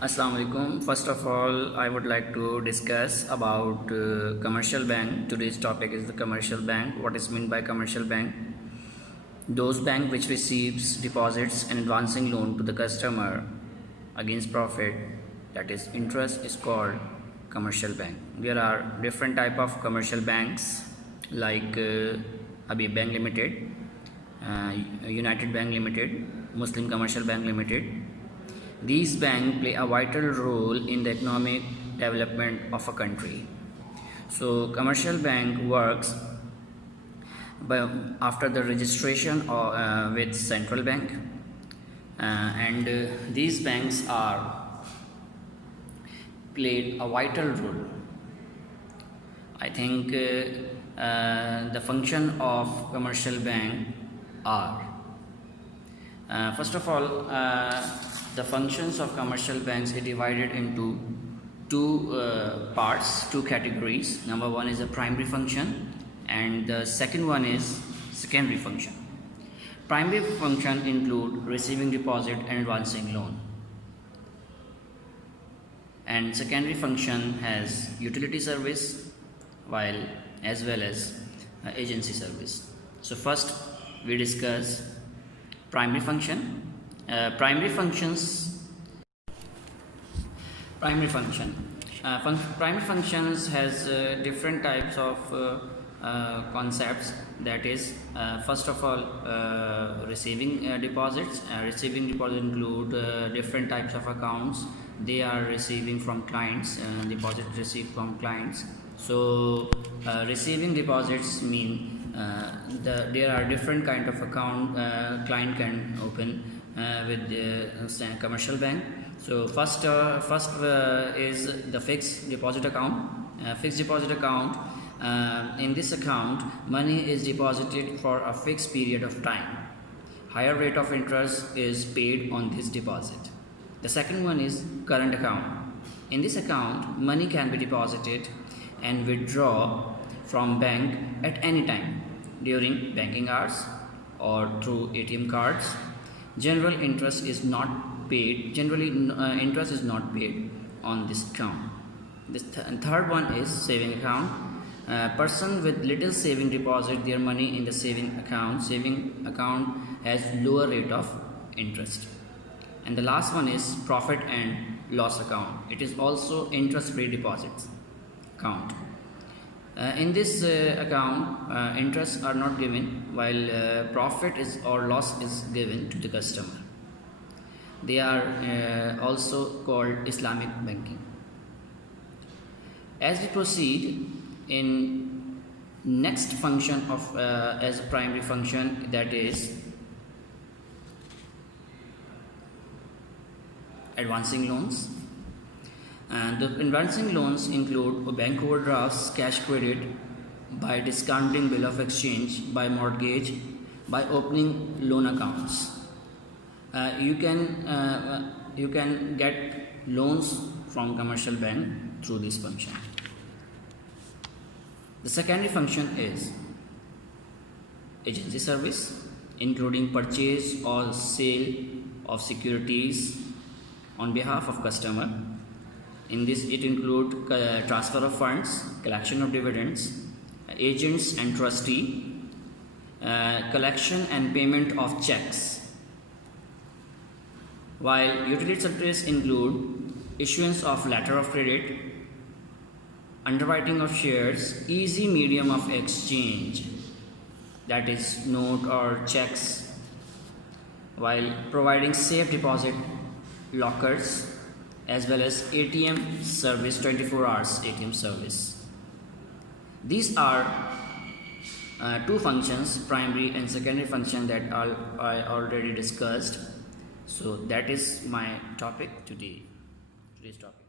Assalamu alaikum. First of all, I would like to discuss about commercial bank. Today's topic is the commercial bank. What is meant by commercial bank? Those bank which receives deposits and advancing loan to the customer against profit, that is interest, is called commercial bank. There are different type of commercial banks like Habib Bank Limited, United Bank Limited, Muslim Commercial Bank Limited. These banks play a vital role in the economic development of a country. So commercial bank works after the registration with central bank, and these banks are played a vital role. I think the function of commercial bank are first of all, the functions of commercial banks are divided into two parts, two categories. Number one is a primary function and the second one is secondary function. Primary function include receiving deposit and advancing loan, and secondary function has utility service while as well as agency service. So first we discuss primary function. Primary functions has different types of concepts. That is, first of all, receiving deposits. Receiving deposits include different types of accounts. They are receiving from clients, deposits received from clients. So receiving deposits mean there are different kind of account client can open with the commercial bank. So first is the fixed deposit account. Fixed deposit account, in this account money is deposited for a fixed period of time. Higher rate of interest is paid on this deposit. The second one is current account. In this account money can be deposited and withdraw from bank at any time during banking hours or through ATM cards. Generally interest is not paid on this account. The third one is saving account. Person with little saving deposit their money in the saving account. Saving account has lower rate of interest. And the last one is profit and loss account. It is also interest free deposits account. In this account interests are not given, while profit is or loss is given to the customer. They are also called Islamic banking. As we proceed in next function of as a primary function, that is advancing loans. And the advancing loans include bank overdrafts, cash credit, by discounting bill of exchange, by mortgage, by opening loan accounts. You can get loans from commercial bank through this function. The secondary function is agency service, including purchase or sale of securities on behalf of customer. In this it includes transfer of funds, collection of dividends, agents and trustee, collection and payment of checks. While utility services include issuance of letter of credit, underwriting of shares, easy medium of exchange, that is note or checks, while providing safe deposit lockers as well as ATM service, 24 hours ATM service. These are two functions, primary and secondary function, that I already discussed. So that is my topic today's topic.